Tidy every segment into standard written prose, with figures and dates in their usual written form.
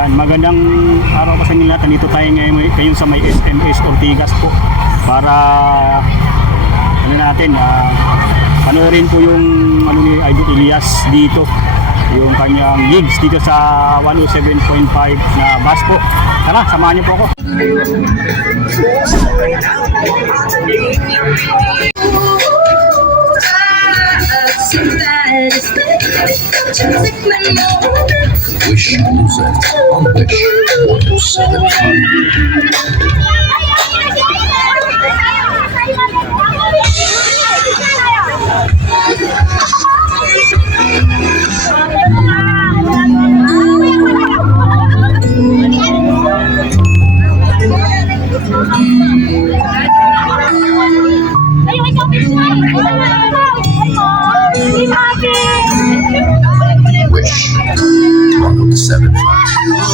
Magandang araw pa sa inyo lahat. Nandito tayo ngayon sa may SMS Ortigas po para panoorin po yung ni Idol Elias dito, yung kanyang gigs dito sa 107.5 na bus po. Tara, samahan niyo po ako. Wish Music on Wish 107.5.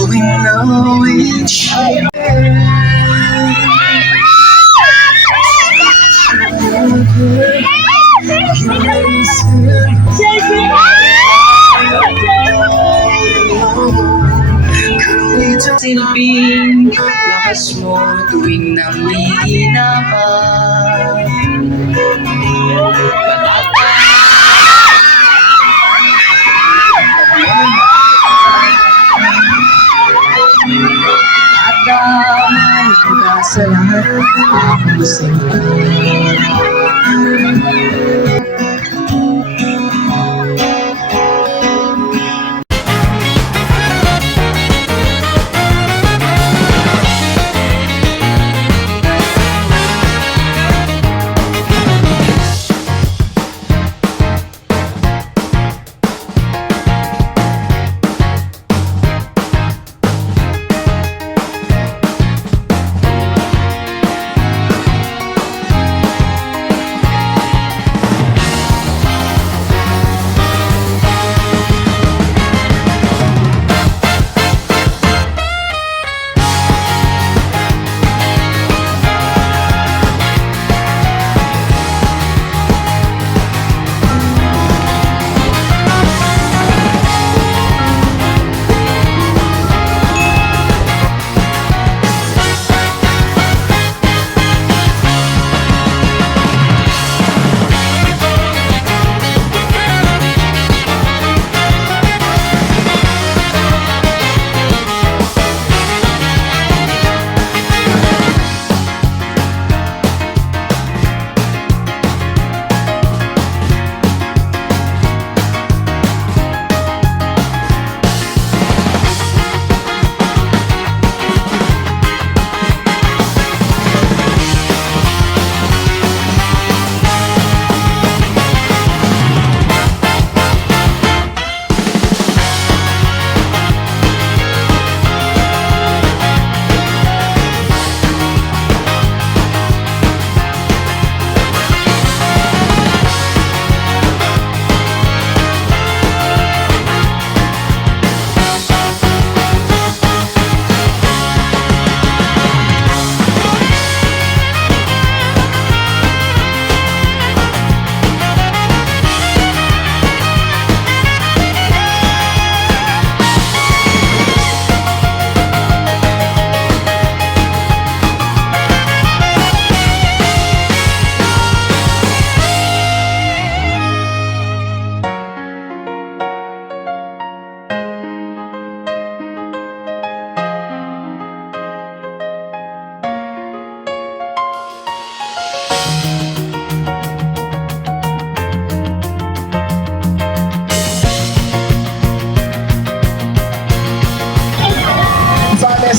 We know each silbing lakas mo tuwing namihina ka. At damay ka sa lahat ng gusto.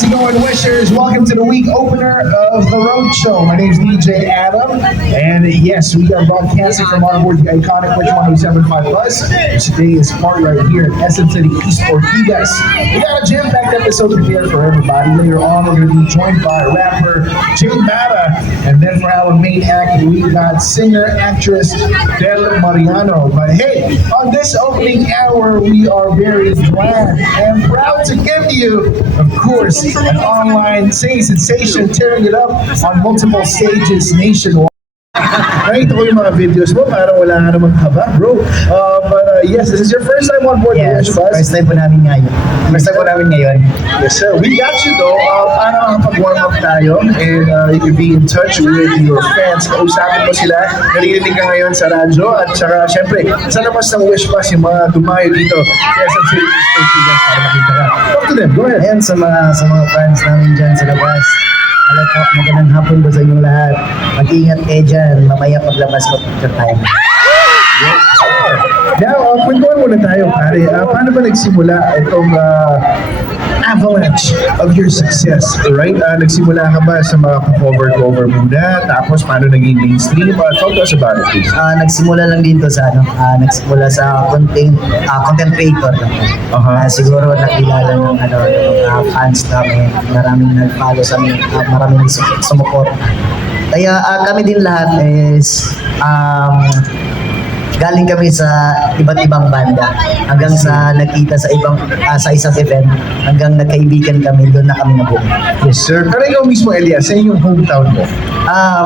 Going Wishers, welcome to the week opener of the Road Show. My name is DJ Adam, and yes, we are broadcasting from our board the iconic Wish 107.5 bus. Today is part right here at SM City East Ortigas. We got a jam-packed episode prepared for everybody. Later on, we're going to be joined by rapper Jane Mata, and then for our main act, we got singer-actress Del Mariano. But hey, on this opening hour, we are very glad and proud to give you, of course, an online singing sensation tearing it up on multiple stages nationwide. Nakita ko yung mga videos mo, parang wala nga namang kaba, bro. Yes, this is your first time on board the Yes, Wish Bus. first time po namin ngayon. Yes, sir. We got you though. Paano makapag-warm up tayo and you can be in touch with your fans. Kausapin mo sila. Narinig ka ngayon sa radyo at saka syempre sa labas ng Wish Bus yung mga dumayo dito. Kaya sa City Stadium para makita ka. Talk to them. Go ahead. Ayan sa mga fans namin dyan sa labas. Hello po, magandang hapon po sa inyong lahat. Mag-ingat kayo dyan. Mamaya paglabas ko picture time. Now, kwentuhan muna tayo, pare. Paano ba nagsimula itong avalanche of your success, right? Nagsimula ka ba sa mga cover muna? Tapos, paano naging mainstream? Talk to us about it, please. Nagsimula lang din to sa nagsimula sa content creator. Siguro nakilala ng ng mga fans namin, maraming nag-follow sa amin, maraming sumuport. Kaya kami din lahat is galing kami sa iba't ibang banda hanggang sa nakita sa sa isang event hanggang nagkaibigan kami, doon na kami nabuo. Yes, sir. Pero ikaw mismo, Elias, sa inyong hometown mo?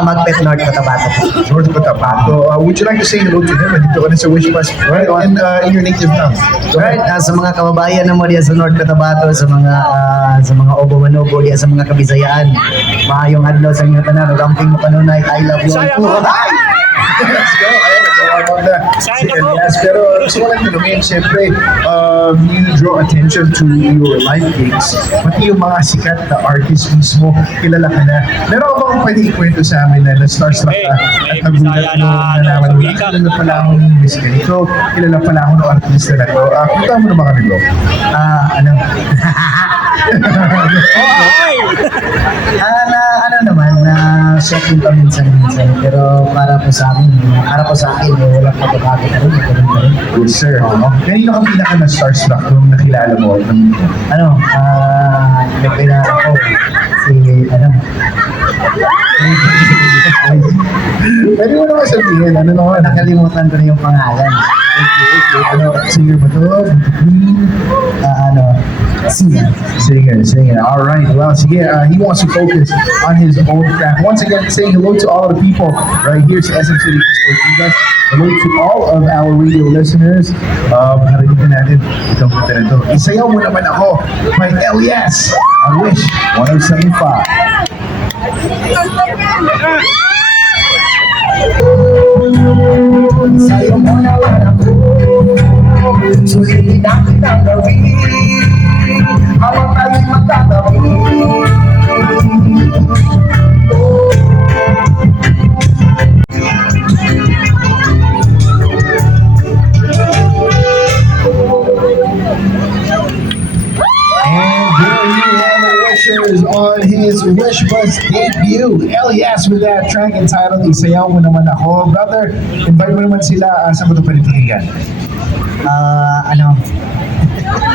Magpet North Cotabato po. North Cotabato. Would you like to say hello to them? Dito ka na sa Wish Bus, right? And in your native town. Right, sa mga kababayan naman diyan sa North Cotabato, sa mga Obo-Manobo diyan sa mga Kabisayaan. Maayong adlaw sa inyo tanan, gamping mo kanunay. I love you all. Let's go. Ayan, nagkawa na si Elias. Pero gusto ko lang tanungin, siyempre, you draw attention to your live gigs. Pati yung mga sikat na artist mismo, kilala ka na. Meron ka bang pwede ikwento sa amin na starstruck ka at nagulat mo na naman mo, kilala pala ako ng Miss Ganito, kilala pala ako ng artista na to. Punta mo naman kami, bro. Shocking pa minsan, pero para po sa akin, walang pagbabago na rin, ganun pa rin. Good, sir. Kanino ka pinaka na starstruck nung nakilala mo? May pinaka ko, Pwede mo naman sabihin, ano naman? nakalimutan ko na yung pangalan. Singer ba to? Singer. All right. Well, sige, he wants to focus on his own craft. Once again, saying hello to all of the people right here sa SM City Sports. Hello to all of our radio listeners. Narinig natin itong kanta na ito. Isayaw mo naman ako by Elias on Wish 107.5. Sa'yo mo naman ako, sulitin ang kitang gawin, habang tayo'y magkatabi. And there you have the Wishers on his Wish Bus debut. Elias with that track entitled Isayaw Mo Naman Ako. Brother, invite mo naman sila sa mo ito panipakinggan.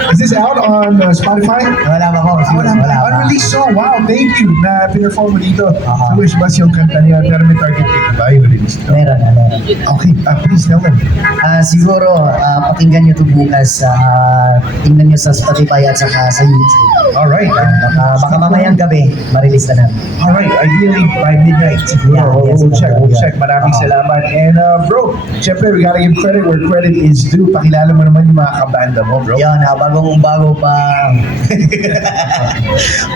Is this out on Spotify? Wala ba po? Wala pa. Unreleased song. Wow, thank you na pinerform mo dito. Sa Wish Bus yung kanta niya. Pero may target date ba yung release ito? Meron. Okay, please tell them. Siguro, pakinggan nyo ito bukas. Tingnan nyo sa Spotify at saka sa YouTube. Alright. Baka mamayang gabi, marilis na namin. Alright, ideally by midnight siguro. Yeah, yes, We'll yeah. check. Maraming salamat. And bro, syempre we gotta give credit where credit is due. Pakilala mo naman yung mga kabanda mo, bro. Yan, bago pa.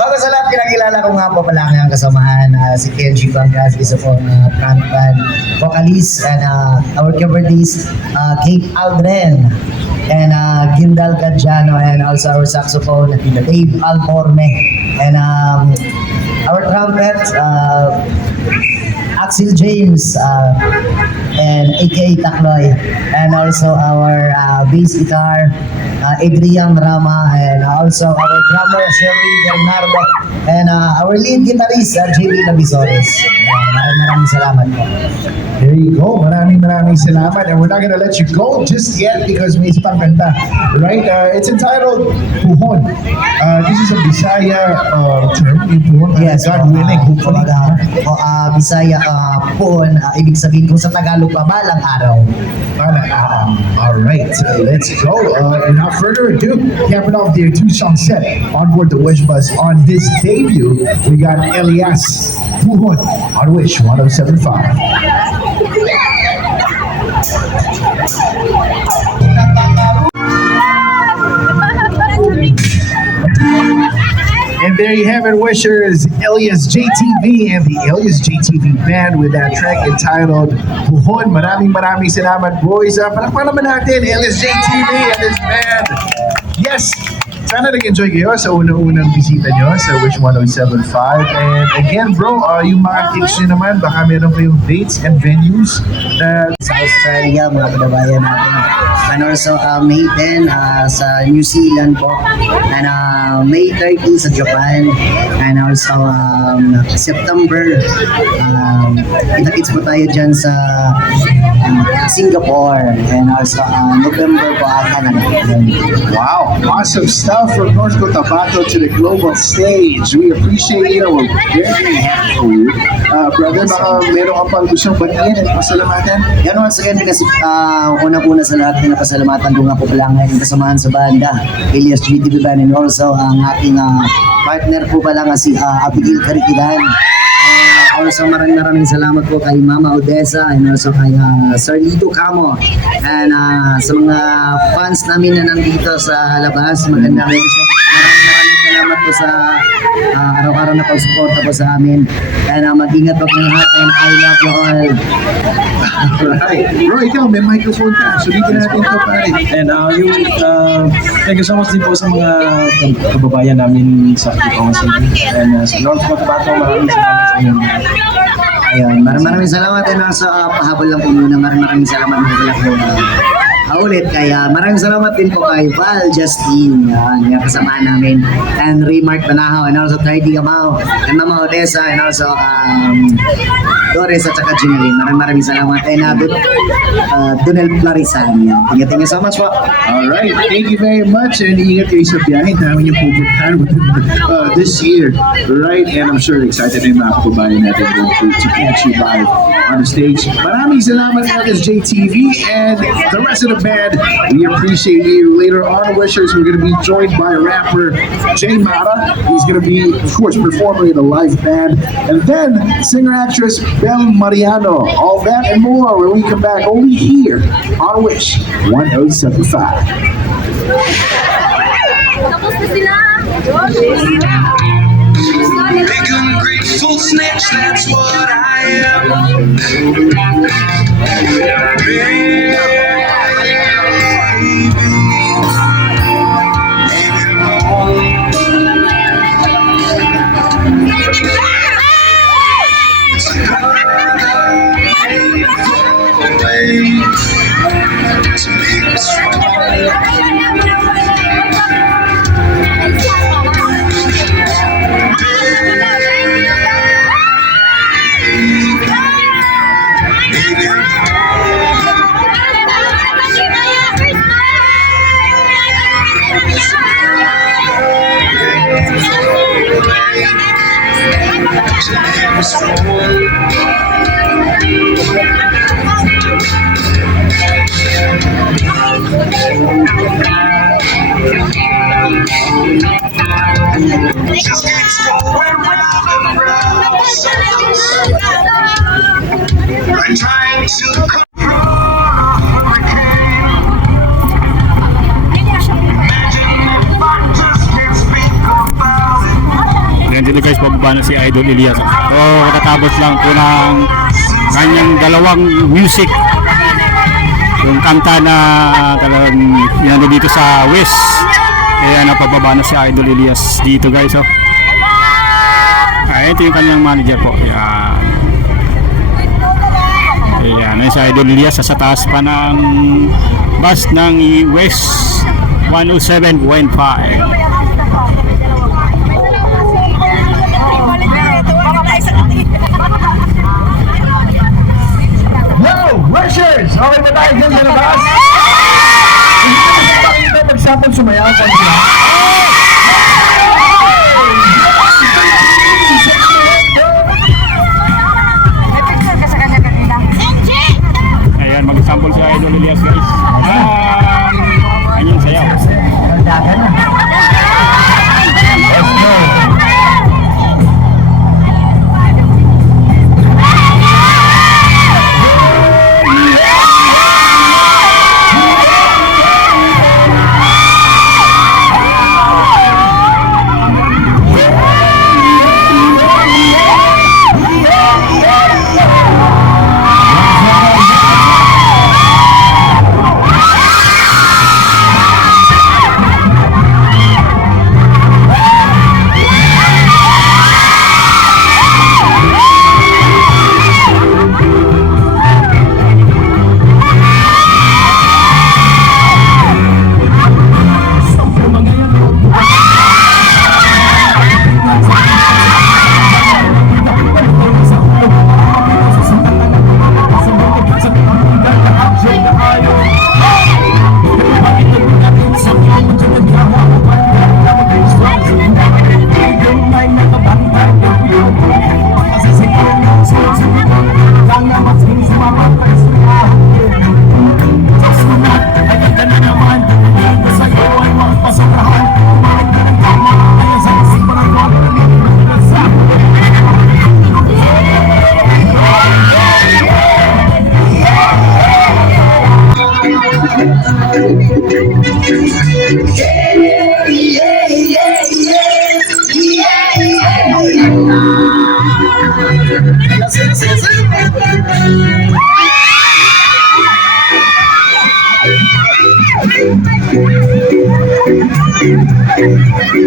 Bago sa lahat, kinakilala ko nga po pala ang kasamahan, si Kenji Bangas, isa po front band vocalist, and our keyboardist, Kate Aldren, and Gindal Gadjano, and also our saxophone, Dave Alborme, and our trumpet, Axel James, and aka Takloy, and also our bass guitar, Adrian Rama, and also our drummer, Sherry Bernardo, and our lead guitarist, JB Labisores. Maraming salamat po. There you go. Maraming salamat. And we're not gonna let you go just yet because may isang kanta. Right? It's entitled Puhon. This is a Bisaya term, yung Puhon. Yes, God willing, hopefully. Bisaya, Puhon, ibig sabihin kung sa Tagalog pa, balang araw. All right, let's go. Without further ado, capping off their two-song set on board the Wish Bus on his debut, we got Elias Puhon on Wish 107.5. And there you have it, Wishers, Elias JTV and the Elias JTV Band with that track entitled Puhon. Maraming salamat, boys. Palakpakan naman natin, Elias JTV and his band. Yes, sana nag-enjoy kayo sa unang-unang bisita nyo sa Wish 107.5. And again, bro, yung mga gigs nyo naman, baka meron kayong dates and venues na Sa Australia, mga kababayan natin. And also, May 10 sa New Zealand po. And May 30 sa Japan. And also, September, kita-kits po tayo dyan sa Singapore. And also, November po, Canada. wow, awesome stuff from North Cotabato to the global stage. We appreciate you. We're very happy for you. Brother, baka meron ka pang gustong batiin at pasalamatan? Yan once again, kasi unang-una sa lahat, pinapasalamatan ko nga po pala ngayon kasamahan sa banda, Elias GTV Band, and also ang aking partner po pala nga si Abigail Cariquidan. Also maraming salamat po kay Mama Odessa and also kay Sir Lito Camo and sa mga fans namin na nandito sa labas. Magandang maraming salamat po sa araw-araw na pagsuporta po sa amin and mag-ingat po kayong lahat and I love you all. Alright. Bro, ikaw, may microphone ka. Sulitin natin ito, pare. And thank you so much din po sa mga kababayan namin sa Kipong City. And sa North Cotabato, maraming salamat sa inyo. Ayun, maraming salamat and also pahabol lang po muna. Maraming salamat po ulit. Kaya maraming salamat din po kay Val Justine, yung kasama namin, and Remark Banahaw, and also Tardy Amao, and Mama Odessa, and also Doris at saka Jinelin. Maraming salamat. And Dunel Plarisan. Thank you so much po. Alright, thank you very much. And ingat kayo sa biyahe namin yung pupuntahan this year. Right? And I'm sure excited na yung mga kababayan natin to catch you live on the stage. Maraming salamat, Elias JTV and the rest of the band. We appreciate you. Later on, Wishers, we're going to be joined by rapper Jay Mara. He's going to be, of course, performing in a live band. And then singer-actress Bel Mariano. All that and more when we come back only here on Wish 107.5. Tapos na sila. Big ungrateful snitch, that's what I am. To make me strong. Just keeps going round and round. I'm trying to Yan dito guys, bababa na si Idol Elias. So, katatapos lang po ng kanyang dalawang music. Yung kanta na talagang yan dito sa West. Kaya napababa na si Idol Elias dito guys. Oh. Ay, ito yung kanyang manager po. Yan. Ayan, ay si Idol Elias sa taas pa ng bus ng West 107.5. Wishers! Okay ba tayo dyan sa labas? Hindi ko gusto makita magsapang sumayaw ko sila.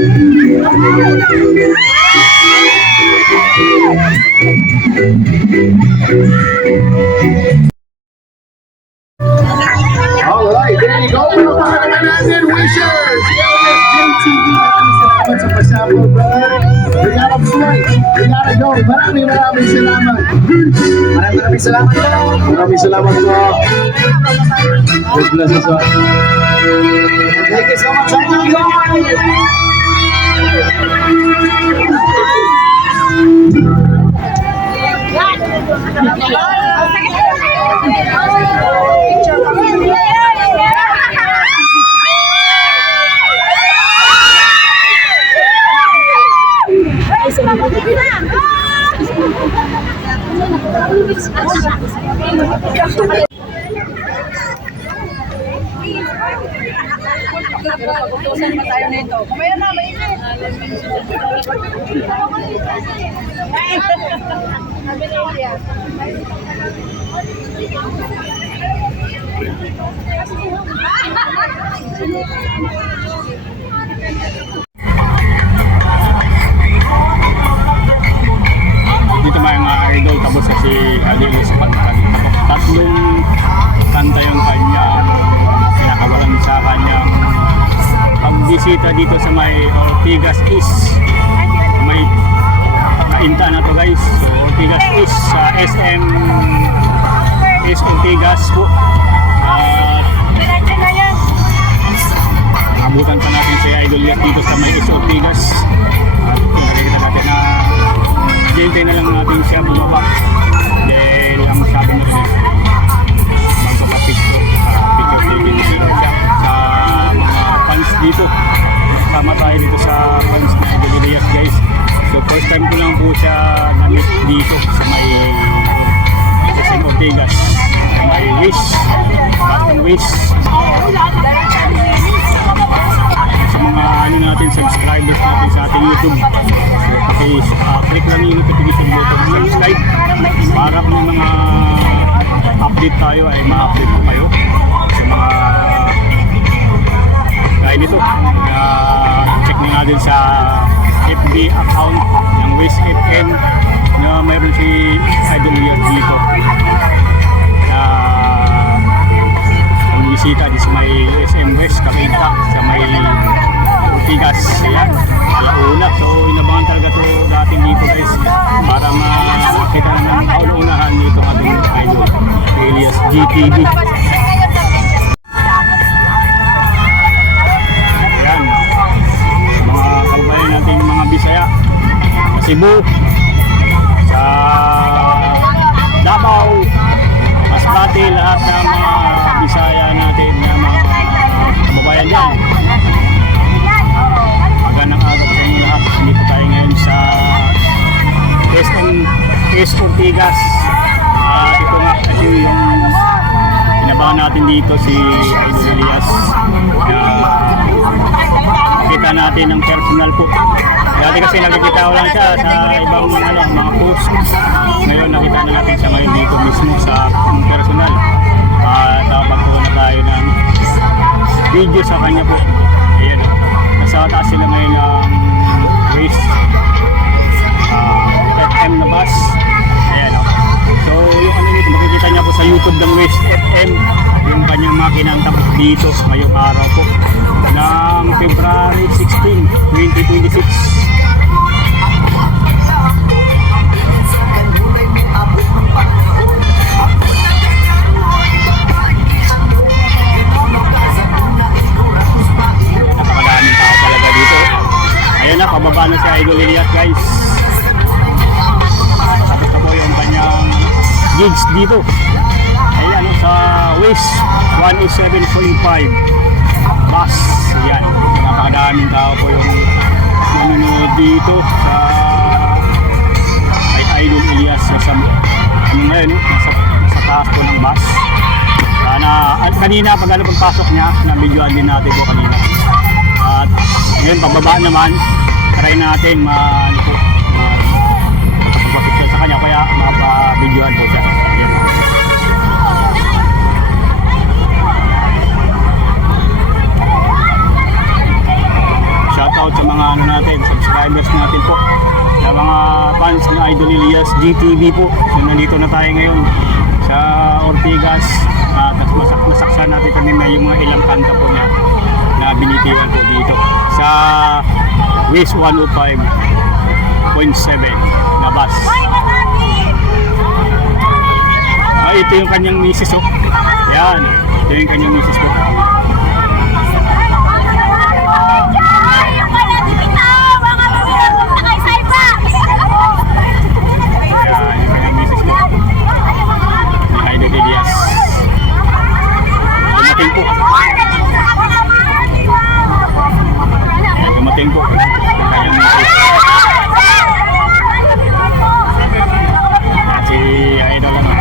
Alright, there you go. Mga natin, wishers! LSJTV, maraming salamat sa pasama, brother. We gotta flight. We gotta go. Maraming salamat. Maraming salamat po. Maraming salamat po. God bless us all. Thank you so much. Thank you. Pag-utusan pa tayo nito. Kumaya na, mainit. Sabi ni Ilya. Dito mga idol, tapos kasi Alilis pagkanta. Tatlong kanta yung kanyang pinakawalan sa kanyang pagbisita dito sa may Ortigas East. May kainta na to guys. So Ortigas East sa SM East Ortigas po. At abutan pa natin si Idol Lias dito sa may East Ortigas. At kung nakikita natin na hintay na lang natin siya bumaba dahil ang sabi niya rin magpapapicture picture taking niya siya sa mga fans dito. Sama tayo dito sa fans na Idol Elias guys. So first time ko lang po siya na-meet dito sa may SM Ortigas, sa may Wish, Boston Wish. Sa mga ano natin, subscribers natin sa ating YouTube. So click lang yung notification button, subscribe para kung may mga update tayo ay ma-update po kayo sa mga gaya nito. Check nyo natin sa FB account ng Wish FM na mayroon si Idol Lias dito na bisita di sa may SM West, Kaminta, sa may Ortigas. Ayan, alauna. So inabangan talaga to dating dito guys para makita na ng kauna-unahan nito ating Idol Elias GTV. Ayan, mga kabayan natin mga Bisaya sa Cebu, sa Davao, Masbate, lahat ng mga Bisaya natin na mga kababayan dyan. Magandang araw sa inyo lahat. Dito tayo ngayon sa SM East Ortigas. Ito nga kasi yung inabangan natin dito si Idol Elias. Nakita natin ng personal po. Dati kasi nakikita ko lang siya sa ibang mga post. Ngayon nakita na natin siya ngayon dito mismo sa personal. Pagkuha na tayo ng video sa kanya po. Ayan, nasa taas sila ngayon ng race FM na bus. Ayan, so yung ano nito, makikita niya po sa YouTube ng Race FM yung kanyang makinang tapos dito ngayong araw po ng February 16, 2026. Ayan na, pababa na si Idol Elias guys. Tapos na po yung kanyang gigs dito. Ayan, sa West 107.5 bus. Ayan, napakadaming tao po yung nanonood dito sa kay Idol Elias sa ano ngayon, nasa taas po ng bus. At kanina pag ano pong pasok niya, na-videoan din natin po kanina. At ngayon pababa naman, try natin magpapapicture sa kanya kaya mapabidyohan po siya. Ayan. Shoutout sa mga natin, subscribers natin po. Sa mga fans ng Idol Elias GTV po. So nandito na tayo ngayon sa Ortigas. At nasaksan natin kanina yung mga ilang kanta po niya na binitiwan po dito sa Wish 105.7 na bus. Ito yung kanyang misis oh. Yan, ito yung kanyang misis po. Yan, yung kanyang misis po. Ni Idol Elias. Dumating po. Yan, dumating po. Yung kanyang misis. Yan, si Idol ano.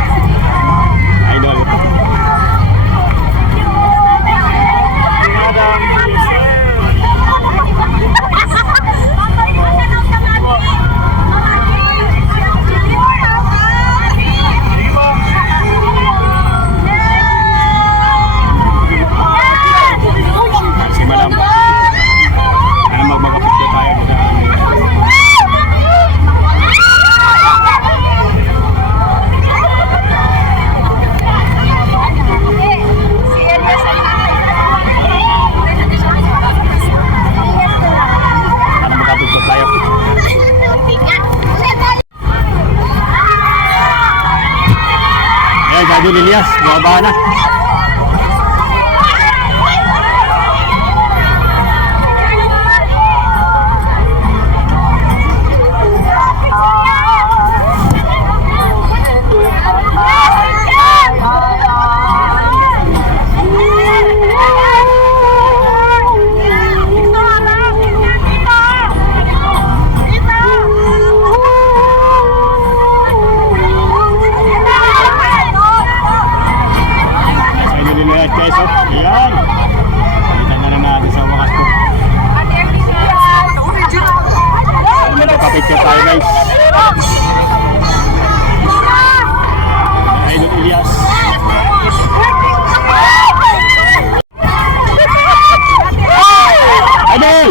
Idol. Si Madam. Ano magmagapito tayo sa para magkapito tayo. Ayan, Idol Elias, baba na. Idol Elias guys, oh. Ayan. Kita na natin sa wakas po. Magkapicture tayo guys. Idol Elias. Idol!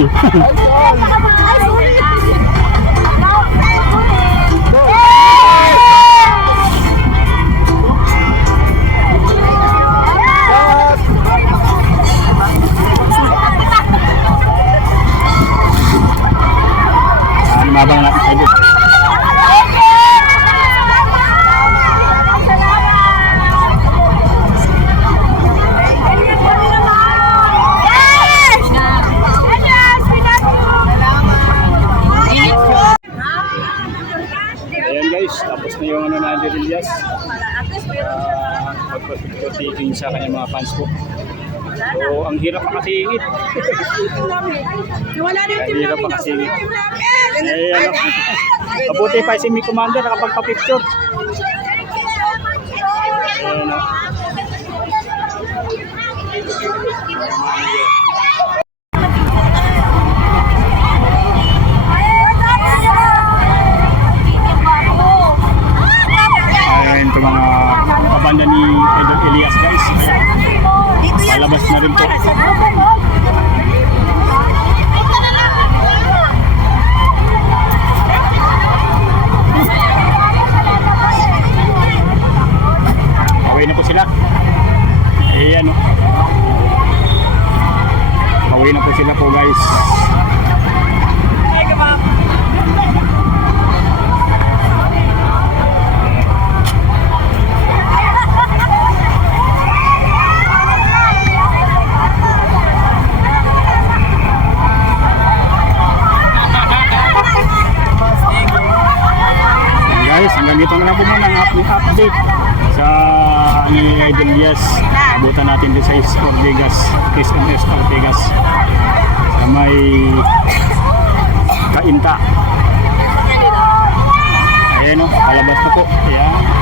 Mabang natin sa Idol. Ayan guys, tapos na yung ano na Idol Elias. Pagpapicture sa kanyang mga fans po. So, ang hirap makasingit. Wala na yung team Hirap namin. makasingit. Ayan, mabuti pa si Mi Commander nakapagpa-picture. Ayan, oh. Ayan, ito mga kabanda ni Idol Elias guys. Ayan, palabas na rin po. Pauwi na po sila. Ayan o. Pauwi na po sila po guys. Guys, hanggang dito na lang po muna ang update sa ni Idol Elias. Abutan natin din sa Ortigas, SMS Ortigas sa may Kainta. Ayan o, palabas na po. Ayan.